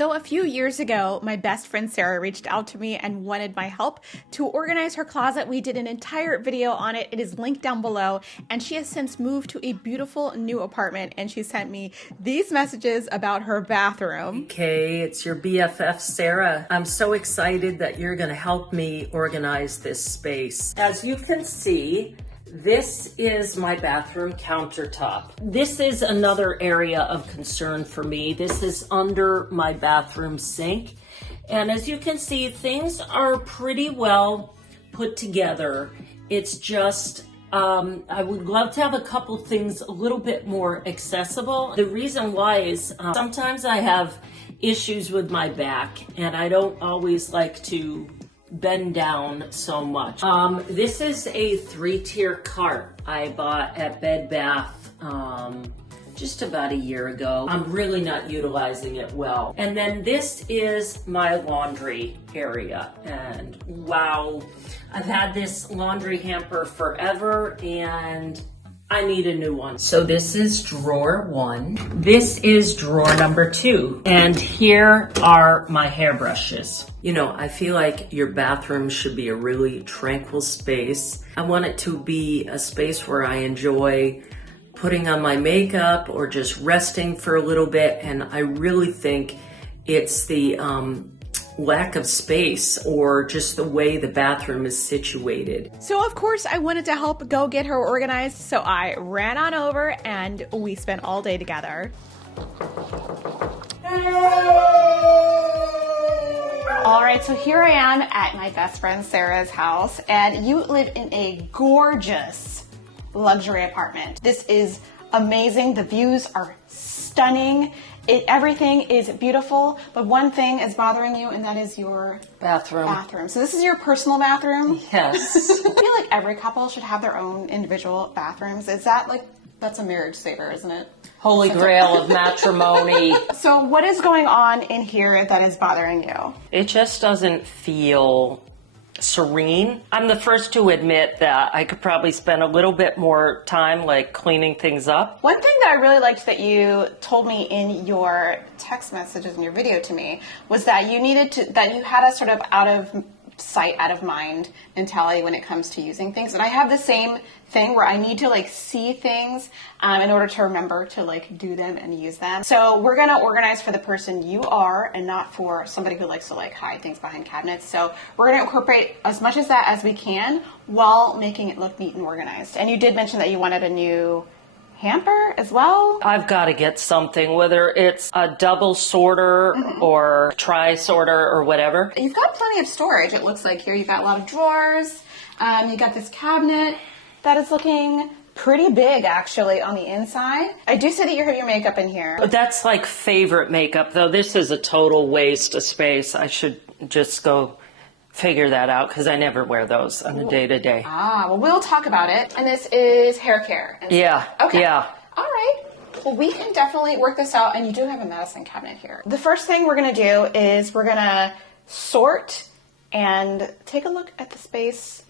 So a few years ago, my best friend Sarah reached out to me and wanted my help to organize her closet. We did an entire video on it. It is linked down below, and she has since moved to a beautiful new apartment, and she sent me these messages about her bathroom. Okay, it's your BFF Sarah. I'm so excited that you're gonna help me organize this space. As you can see, this is my bathroom countertop. This is another area of concern for me. This is under my bathroom sink. And as you can see, things are pretty well put together. It's just, I would love to have a couple things a little bit more accessible. The reason why is sometimes I have issues with my back and I don't always like to bend down so much. This is a 3-tier cart I bought at Bed Bath just about a year ago. I'm really not utilizing it well. And then this is my laundry area. And wow, I've had this laundry hamper forever and I need a new one. So this is drawer 1. This is drawer number 2. And here are my hairbrushes. You know, I feel like your bathroom should be a really tranquil space. I want it to be a space where I enjoy putting on my makeup or just resting for a little bit. And I really think it's the lack of space or just the way the bathroom is situated. So of course I wanted to help go get her organized, so I ran on over and we spent all day together. All right, so here I am at my best friend Sarah's house, and you live in a gorgeous luxury apartment. This is amazing. The views are stunning. Everything is beautiful, but one thing is bothering you, and that is your bathroom. So this is your personal bathroom? Yes. I feel like every couple should have their own individual bathrooms. Is that that's a marriage saver, isn't it? Holy grail of matrimony. So what is going on in here that is bothering you? It just doesn't feel serene. I'm the first to admit that I could probably spend a little bit more time cleaning things up. One thing that I really liked that you told me in your text messages in your video to me was that you had a sort of out of sight, out of mind mentality when it comes to using things. And I have the same thing where I need to see things in order to remember to do them and use them. So we're gonna organize for the person you are and not for somebody who likes to hide things behind cabinets. So we're gonna incorporate as much of that as we can while making it look neat and organized. And you did mention that you wanted a new hamper as well? I've got to get something, whether it's a double sorter or tri-sorter or whatever. You've got plenty of storage, it looks like here. You've got a lot of drawers. You got this cabinet that is looking pretty big actually on the inside. I do see that you have your makeup in here. That's favorite makeup, though. This is a total waste of space. I should just go figure that out because I never wear those on a day-to-day. Well, we'll talk about it. And this is hair care. Yeah. Okay. Yeah. All right. Well, we can definitely work this out, and you do have a medicine cabinet here. The first thing we're going to do is we're going to sort and take a look at the space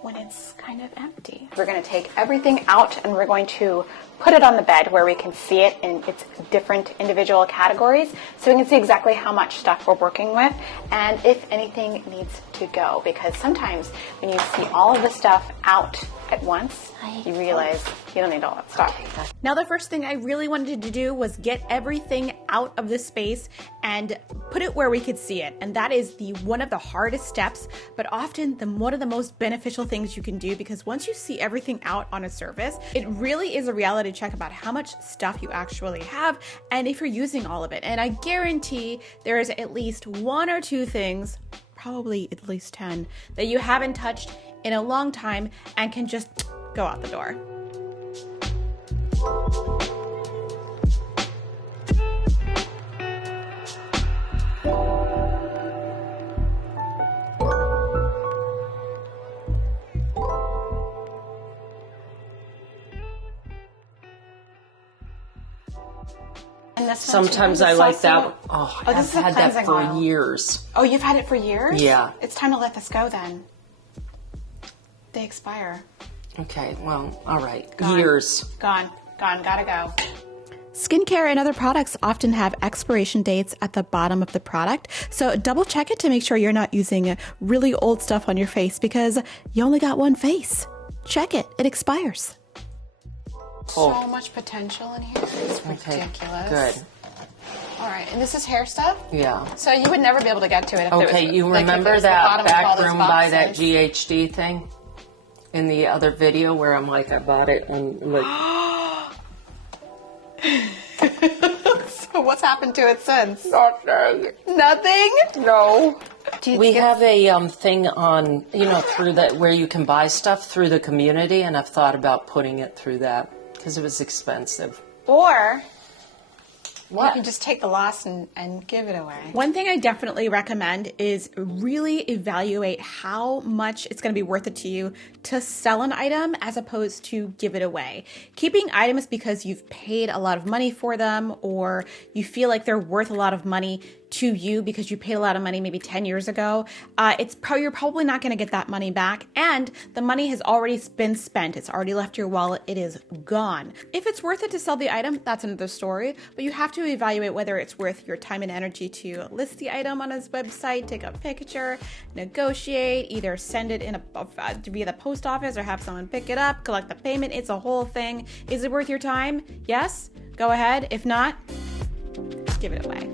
when it's kind of empty. We're going to take everything out and we're going to put it on the bed where we can see it in its different individual categories so we can see exactly how much stuff we're working with and if anything needs to go, because sometimes when you see all of the stuff out at once, you realize you don't need all that stuff. Now the first thing I really wanted to do was get everything out of the space and put it where we could see it. And that is one of the hardest steps, but often one of the most beneficial things you can do, because once you see everything out on a surface, it really is a reality check about how much stuff you actually have and if you're using all of it. And I guarantee there is at least 1 or 2 things, probably at least 10, that you haven't touched in a long time and can just go out the door. Sometimes I like that. Oh, I've had that for years. Oh, you've had it for years? Yeah. It's time to let this go then. They expire. Okay, well, all right. Gone. Years. Gone, gotta go. Skincare and other products often have expiration dates at the bottom of the product, so double check it to make sure you're not using really old stuff on your face because you only got one face. Check it, it expires. So much potential in here. It's ridiculous. Good. All right, and this is hair stuff? Yeah. So you would never be able to get to it if it was You like, remember if it was the that bottom of all back those room by that boxes? GHD thing in the other video where I'm like, I bought it and like. So what's happened to it since? Nothing. Nothing? No. Do you We think have a thing on, through that where you can buy stuff through the community, and I've thought about putting it through that because it was expensive. Or you What? can just take the loss and give it away. One thing I definitely recommend is really evaluate how much it's going to be worth it to you to sell an item as opposed to give it away. Keeping items because you've paid a lot of money for them or you feel like they're worth a lot of money to you because you paid a lot of money maybe 10 years ago, you're probably not going to get that money back, and the money has already been spent. It's already left your wallet. It is gone. If it's worth it to sell the item, that's another story, but you have to evaluate whether it's worth your time and energy to list the item on his website, take a picture, negotiate, either send it via the post office or have someone pick it up, collect the payment. It's a whole thing. Is it worth your time? Yes? Go ahead. If not, give it away.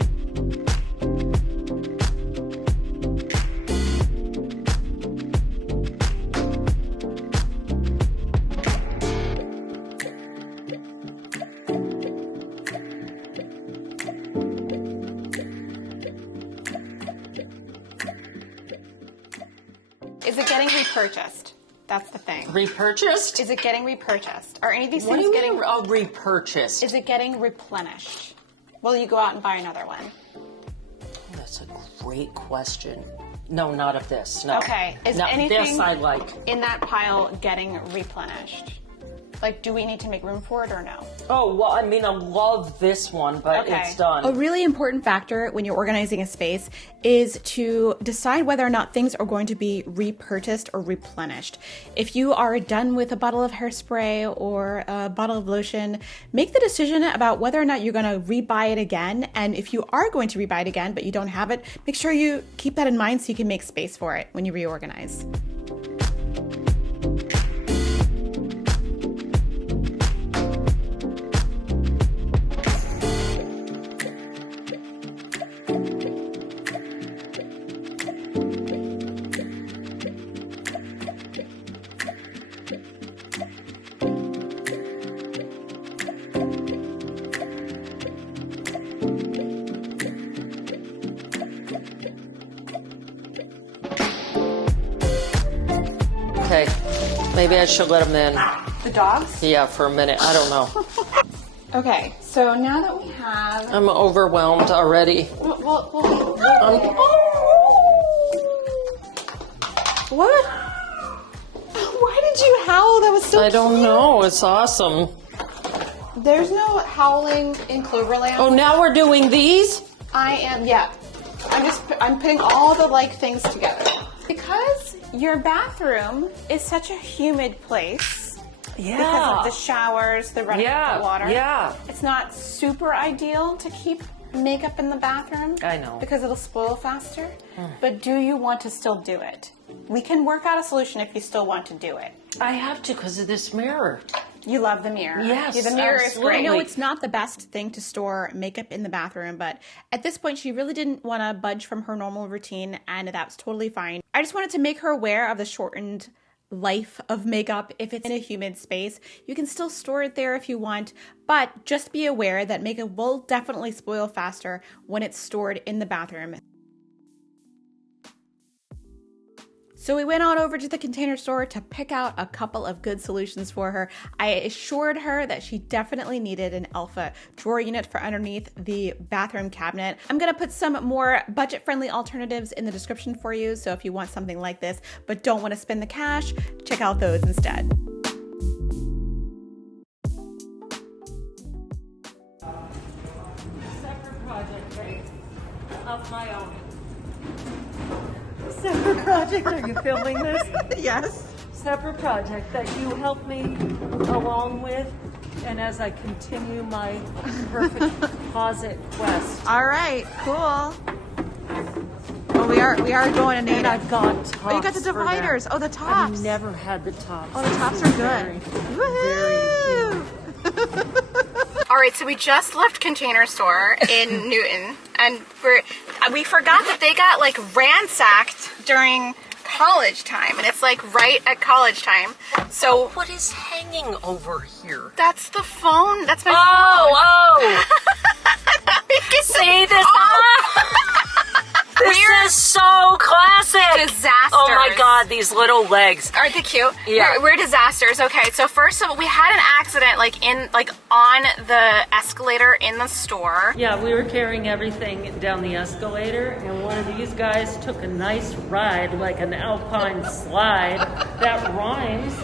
Is it getting repurchased? That's the thing. Repurchased? Is it getting repurchased? Are any of these What do things you getting mean repurchased? Is it getting replenished? Will you go out and buy another one? That's a great question. No, not of this. No. Okay. Is no, anything this I like. in that pile getting replenished? Like, do we need to make room for it or no? Oh, well, I mean, I love this one, but Okay. it's done. A really important factor when you're organizing a space is to decide whether or not things are going to be repurchased or replenished. If you are done with a bottle of hairspray or a bottle of lotion, make the decision about whether or not you're going to rebuy it again. And if you are going to rebuy it again, but you don't have it, make sure you keep that in mind so you can make space for it when you reorganize. Okay, maybe I should let them in. The dogs? Yeah, for a minute. I don't know. Okay, so now that we have... I'm overwhelmed already. Well, What? Why did you howl? That was so I don't know. It's awesome. there's no howling in Cloverland. Oh, now we're doing these? I'm putting all the things together. Because your bathroom is such a humid place. Yeah. Because of the showers, the running of the water. Yeah. It's not super ideal to keep makeup in the bathroom. I know. Because it'll spoil faster. But do you want to still do it? We can work out a solution if you still want to do it. I have to because of this mirror. You love the mirror. Yes, Yeah, the mirror is absolutely. great. I know it's not the best thing to store makeup in the bathroom, but at this point, she really didn't want to budge from her normal routine, and that's totally fine. I just wanted to make her aware of the shortened life of makeup. If it's in a humid space, you can still store it there if you want, but just be aware that makeup will definitely spoil faster when it's stored in the bathroom. So we went on over to the Container Store to pick out a couple of good solutions for her. I assured her that she definitely needed an Alpha drawer unit for underneath the bathroom cabinet. I'm gonna put some more budget-friendly alternatives in the description for you, so if you want something like this but don't want to spend the cash, check out those instead. Separate project, babe. Of my own. Separate project, are you filming this? Yes. Separate project that you helped me along with. and as I continue my perfect closet quest. All right, cool. Oh, we are going to And Nada. I've got tops. Oh, you got the for that. dividers. Oh, the tops. I've never had the tops. Oh, the This tops is are good. Woohoo! All right, so we just left Container Store in Newton, and we forgot that they got like ransacked during college time, and it's like right at college time. So What is hanging over here? that's the phone. That's my Oh! See this? This We're is so classic. disasters. Oh my God, these little legs. Aren't they cute? Yeah. We're disasters. Okay, so first of all, we had an accident like on the escalator in the store. Yeah, we were carrying everything down the escalator, and one of these guys took a nice ride, like an alpine slide, that rhymes,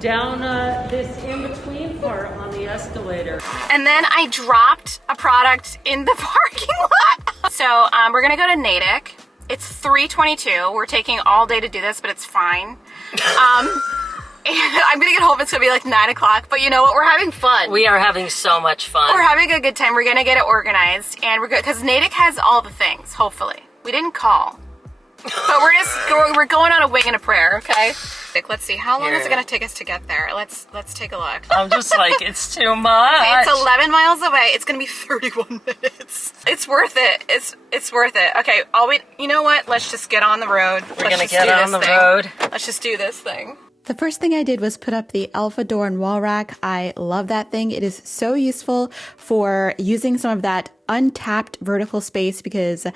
down this in-between part on the escalator. And then I dropped a product in the parking lot. So we're gonna go to Natick. It's 3:22. We're taking all day to do this, but it's fine. And I'm gonna get home. It's gonna be like 9 o'clock. But you know what? We're having fun. We are having so much fun. We're having a good time. We're gonna get it organized, and we're good because Natick has all the things. Hopefully, we didn't call, but we're going on a wing and a prayer. Okay. Let's see. How long is it gonna take us to get there? Let's take a look. I'm just like, it's too much. It's 11 miles away. It's gonna be 31 minutes. It's worth it. It's worth it. Okay. You know what? Let's just get on the road. We're gonna get on the road. Let's just do this thing. The first thing I did was put up the Alpha door and wall rack. I love that thing. It is so useful for using some of that untapped vertical space because,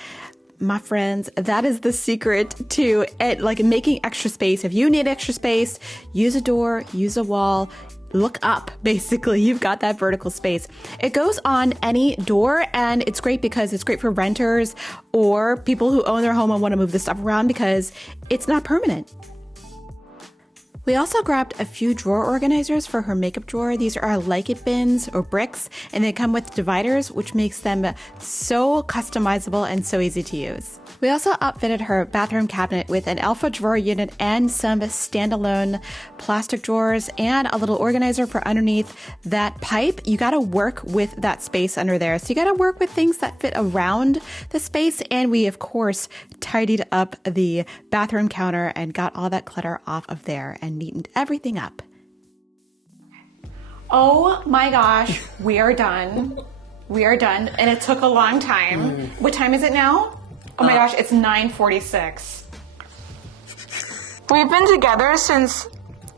my friends, that is the secret to it, like making extra space. If you need extra space, use a door, use a wall, look up. Basically, you've got that vertical space. It goes on any door, and it's great because it's great for renters or people who own their home and want to move the stuff around because it's not permanent. We also grabbed a few drawer organizers for her makeup drawer. These are like it bins or bricks, and they come with dividers, which makes them so customizable and so easy to use. We also outfitted her bathroom cabinet with an Alpha drawer unit and some standalone plastic drawers and a little organizer for underneath that pipe. You got to work with that space under there. So you got to work with things that fit around the space. And we, of course, tidied up the bathroom counter and got all that clutter off of there and neatened everything up. Oh my gosh, we are done. We are done, and it took a long time. What time is it now? Oh my gosh, it's 9:46. We've been together since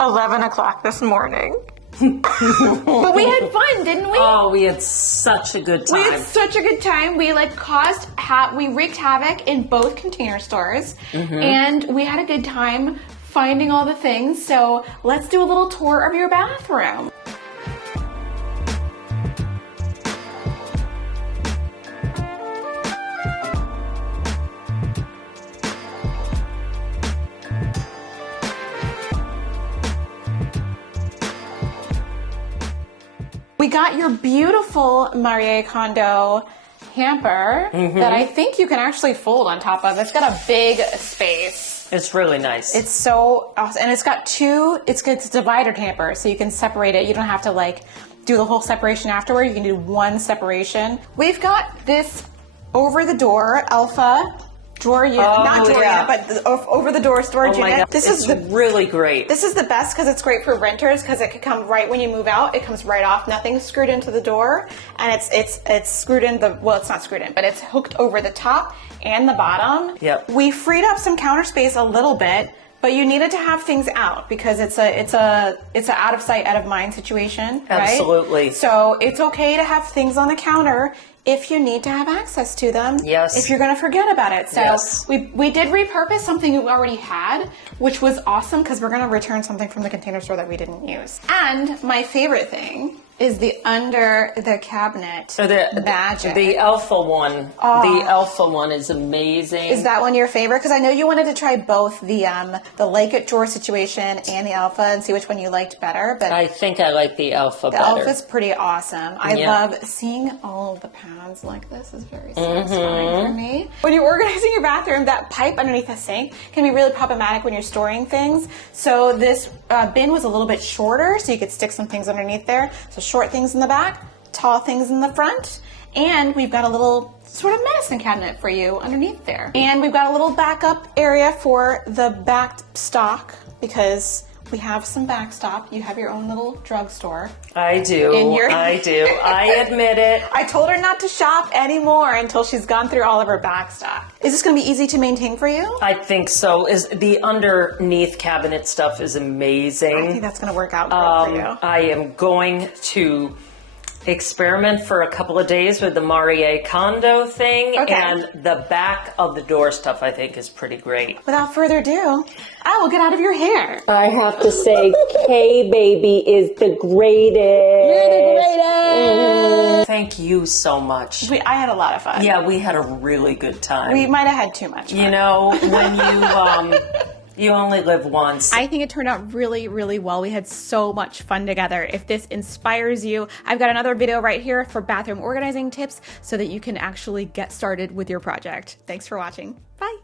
11 o'clock this morning. But we had fun, didn't we? Oh, we had such a good time. We had such a good time. We we wreaked havoc in both Container Stores, and we had a good time finding all the things. So let's do a little tour of your bathroom. We got your beautiful Marie Kondo hamper that I think you can actually fold on top of. It's got a big space. It's really nice. It's so awesome. And it's got it's a divider hamper, so you can separate it. You don't have to like do the whole separation afterward. You can do one separation. We've got this over the door Alpha drawer unit, not drawer unit, but the over the door storage unit. God. This is really great. This is the best because it's great for renters because it could come right when you move out. It comes right off. Nothing's screwed into the door, and it's screwed in it's not screwed in, but it's hooked over the top and the bottom. Yep. We freed up some counter space a little bit, but you needed to have things out because it's a out of sight, out of mind situation, right? Absolutely. So it's okay to have things on the counter if you need to have access to them. Yes. If you're going to forget about it. So Yes. we did repurpose something you already had, which was awesome because we're going to return something from the Container Store that we didn't use. And my favorite thing is the under the cabinet magic. The Alpha one. The Alpha one is amazing. Is that one your favorite? Because I know you wanted to try both the like it drawer situation and the Alpha and see which one you liked better. But I think I like the Alpha better. the Alpha's pretty awesome. I love seeing all of the pads like this. Is very satisfying for me. When you organizing your bathroom, that pipe underneath the sink can be really problematic when you're storing things. So this bin was a little bit shorter, so you could stick some things underneath there. So short things in the back, tall things in the front, and we've got a little sort of medicine cabinet for you underneath there. And we've got a little backup area for the back stock, because we have some backstop. You have your own little drugstore. I do. I do. I admit it. I told her not to shop anymore until she's gone through all of her backstock. Is this going to be easy to maintain for you? I think so. Is the underneath cabinet stuff is amazing. I think that's going to work out great for you. I am going to experiment for a couple of days with the Marie Kondo thing, and the back of the door stuff I think is pretty great. Without further ado, I will get out of your hair. I have to say, K Baby is the greatest. You're the greatest. Thank you so much. I had a lot of fun. Yeah, we had a really good time. We might have had too much fun. You know, when you you only live once. I think it turned out really, really well. We had so much fun together. If this inspires you, I've got another video right here for bathroom organizing tips so that you can actually get started with your project. Thanks for watching. Bye.